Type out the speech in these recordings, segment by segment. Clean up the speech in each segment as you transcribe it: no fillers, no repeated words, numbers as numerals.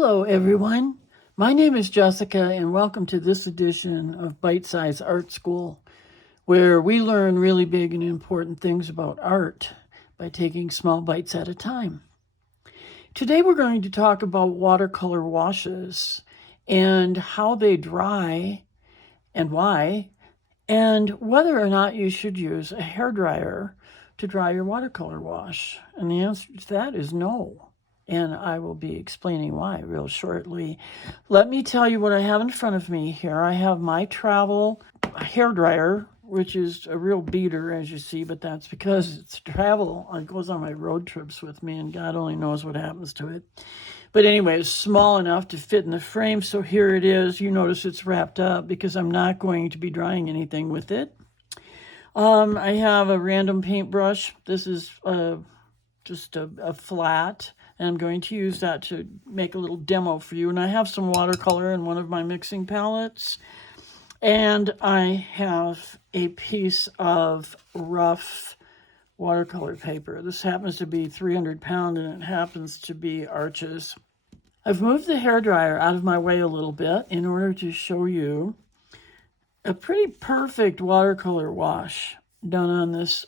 Hello, everyone. My name is Jessica, and welcome to this edition of Bite Size Art School, where we learn really big and important things about art by taking small bites at a time. Today, we're going to talk about watercolor washes and how they dry and why, and whether or not you should use a hairdryer to dry your watercolor wash. And the answer to that is no. And I will be explaining why real shortly. Let me tell you what I have in front of me here. I have my travel hairdryer, which is a real beater, as you see, but that's because it's travel. It goes on my road trips with me, and God only knows what happens to it. But anyway, it's small enough to fit in the frame, so here it is. You notice it's wrapped up because I'm not going to be drying anything with it. I have a random paintbrush. This is just a flat, and I'm going to use that to make a little demo for you. And I have some watercolor in one of my mixing palettes, and I have a piece of rough watercolor paper. This happens to be 300 pound, and it happens to be Arches. I've moved the hairdryer out of my way a little bit in order to show you a pretty perfect watercolor wash done on this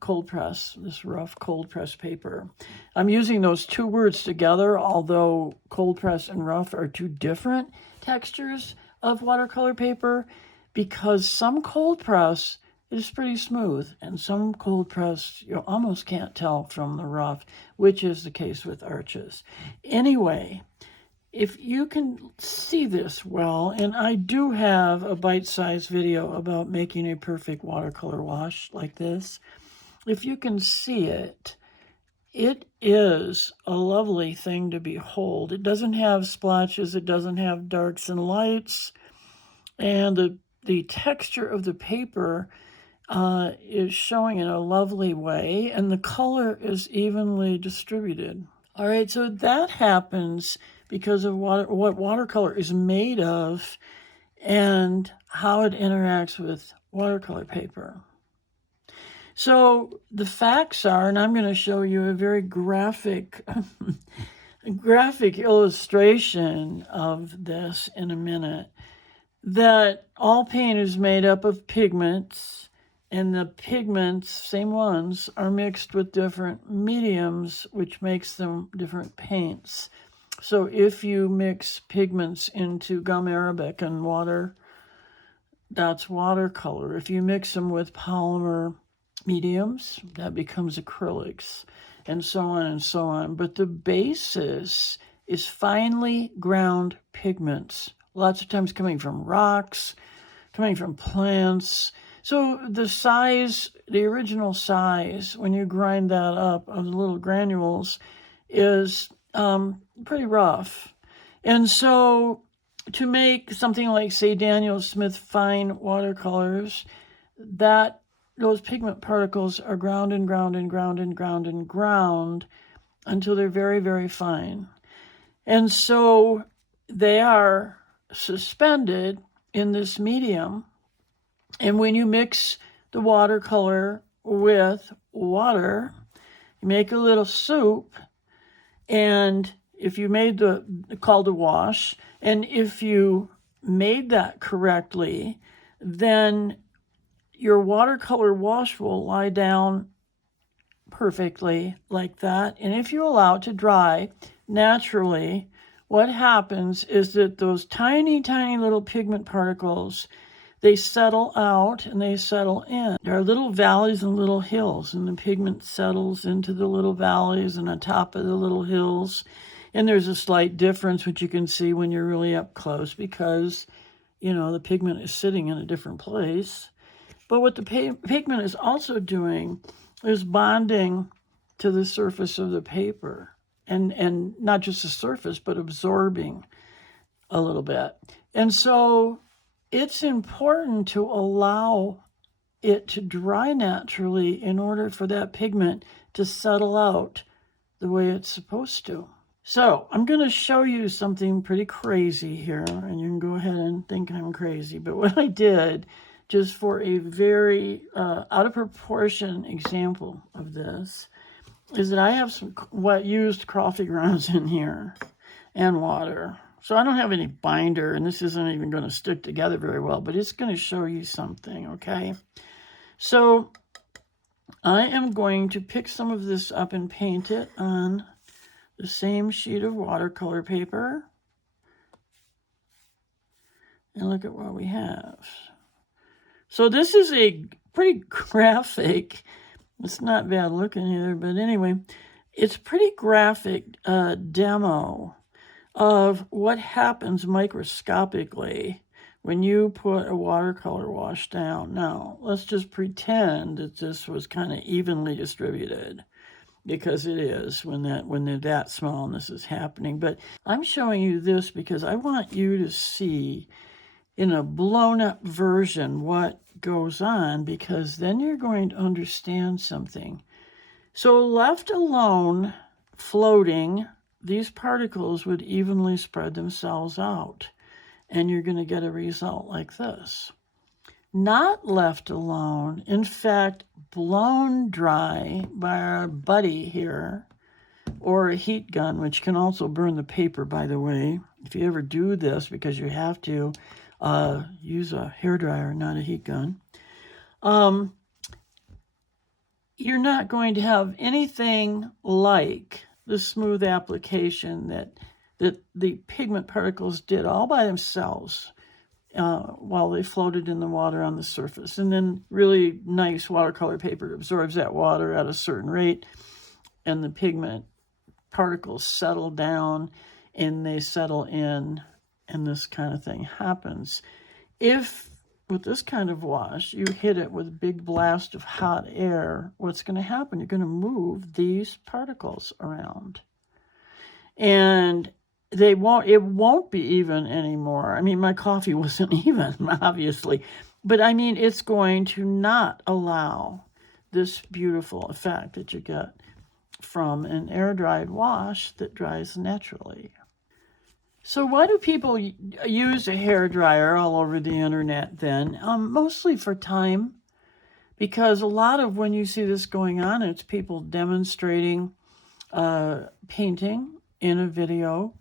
cold press, this rough cold press paper. I'm using those two words together, although cold press and rough are two different textures of watercolor paper, because some cold press is pretty smooth and some cold press you almost can't tell from the rough, which is the case with Arches. Anyway, if you can see this well, and I do have a bite-sized video about making a perfect watercolor wash like this. If you can see it, it is a lovely thing to behold. It doesn't have splotches, it doesn't have darks and lights, and the texture of the paper is showing in a lovely way, and the color is evenly distributed. All right, so that happens because of what watercolor is made of and how it interacts with watercolor paper. So the facts are, and I'm going to show you a very graphic illustration of this in a minute, that all paint is made up of pigments, and the pigments, same ones, are mixed with different mediums, which makes them different paints. So if you mix pigments into gum arabic and water, that's watercolor. If you mix them with polymer mediums, that becomes acrylics, and so on and so on. But the basis is finely ground pigments, lots of times coming from rocks, coming from plants. So the size, the original size, when you grind that up of the little granules, is pretty rough. And so to make something like, say, Daniel Smith fine watercolors, that those pigment particles are ground and ground and ground and ground and ground until they're very, very fine. And so they are suspended in this medium. And when you mix the watercolor with water, you make a little soup. And if you made called a wash, and if you made that correctly, then your watercolor wash will lie down perfectly like that. And if you allow it to dry naturally, what happens is that those tiny, tiny little pigment particles, they settle out and they settle in. There are little valleys and little hills, and the pigment settles into the little valleys and on top of the little hills. And there's a slight difference, which you can see when you're really up close, because, you know, the pigment is sitting in a different place. But what the pigment is also doing is bonding to the surface of the paper, and not just the surface, but absorbing a little bit. And so it's important to allow it to dry naturally in order for that pigment to settle out the way it's supposed to. So I'm going to show you something pretty crazy here, and you can go ahead and think I'm crazy. But what I did, just for a very out of proportion example of this, is that I have some used coffee grounds in here. and water. So I don't have any binder, and this isn't even going to stick together very well, but it's going to show you something, okay? So I am going to pick some of this up and paint it on the same sheet of watercolor paper. And look at what we have. So this is a pretty graphic, it's not bad looking either, but anyway, it's pretty graphic demo of what happens microscopically when you put a watercolor wash down. Now, let's just pretend that this was kind of evenly distributed, because it is when they're that small and this is happening. But I'm showing you this because I want you to see in a blown up version what goes on, because then you're going to understand something. So left alone, floating, these particles would evenly spread themselves out, and you're going to get a result like this. Not left alone, in fact, blown dry by our buddy here, or a heat gun, which can also burn the paper, by the way. If you ever do this, because you have to use a hairdryer, not a heat gun, you're not going to have anything like the smooth application that the pigment particles did all by themselves while they floated in the water on the surface. And then really nice watercolor paper absorbs that water at a certain rate, and the pigment particles settle down and they settle in, and this kind of thing happens. If with this kind of wash you hit it with a big blast of hot air, what's going to happen? You're going to move these particles around, and it won't be even anymore. I mean, my coffee wasn't even, obviously, but I mean, it's going to not allow this beautiful effect that you get from an air-dried wash that dries naturally. So why do people use a hair dryer all over the internet then? Mostly for time, because a lot of when you see this going on, it's people demonstrating painting in a video,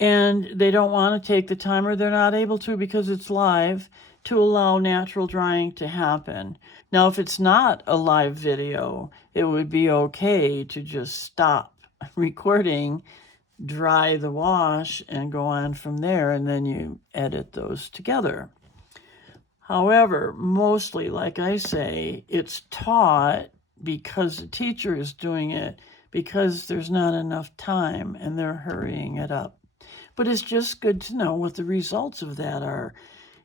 and they don't want to take the time, or they're not able to because it's live, to allow natural drying to happen. Now, if it's not a live video, it would be okay to just stop recording, dry the wash, and go on from there, and then you edit those together. However, mostly, like I say, it's taught because the teacher is doing it, because there's not enough time and they're hurrying it up. But it's just good to know what the results of that are.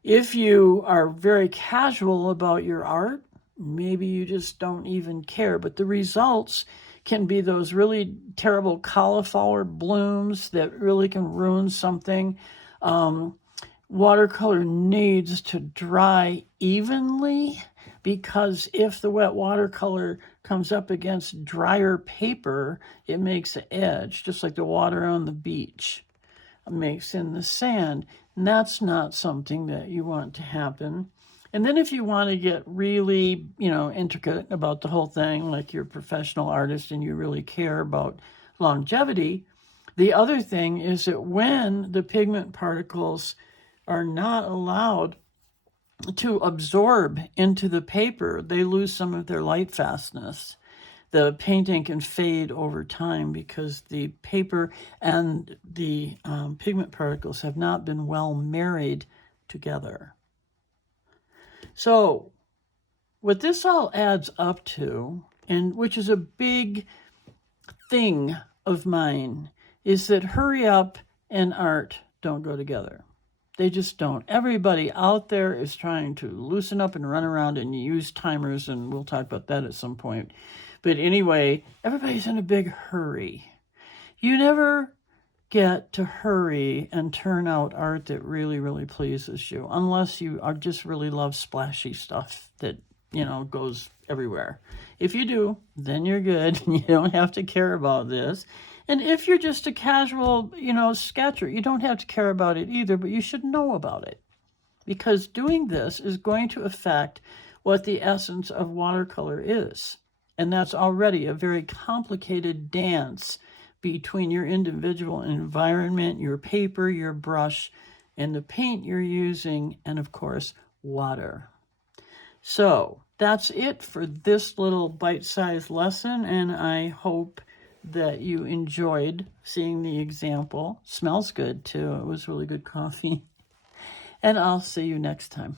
If you are very casual about your art, maybe you just don't even care, but the results can be those really terrible cauliflower blooms that really can ruin something. Watercolor needs to dry evenly, because if the wet watercolor comes up against drier paper, it makes an edge, just like the water on the beach makes in the sand. And that's not something that you want to happen. And then if you want to get really, intricate about the whole thing, like you're a professional artist and you really care about longevity, the other thing is that when the pigment particles are not allowed to absorb into the paper, they lose some of their light fastness. The painting can fade over time because the paper and the pigment particles have not been well married together. So what this all adds up to, and which is a big thing of mine, is that hurry up and art don't go together. They just don't. Everybody out there is trying to loosen up and run around and use timers, and we'll talk about that at some point. But anyway, everybody's in a big hurry. You never get to hurry and turn out art that really, really pleases you, unless you are just really love splashy stuff that, goes everywhere. If you do, then you're good. You don't have to care about this. And if you're just a casual, sketcher, you don't have to care about it either, but you should know about it, because doing this is going to affect what the essence of watercolor is. And that's already a very complicated dance between your individual environment, your paper, your brush, and the paint you're using, and of course, water. So that's it for this little bite-sized lesson, and I hope that you enjoyed seeing the example. Smells good too. It was really good coffee. And I'll see you next time.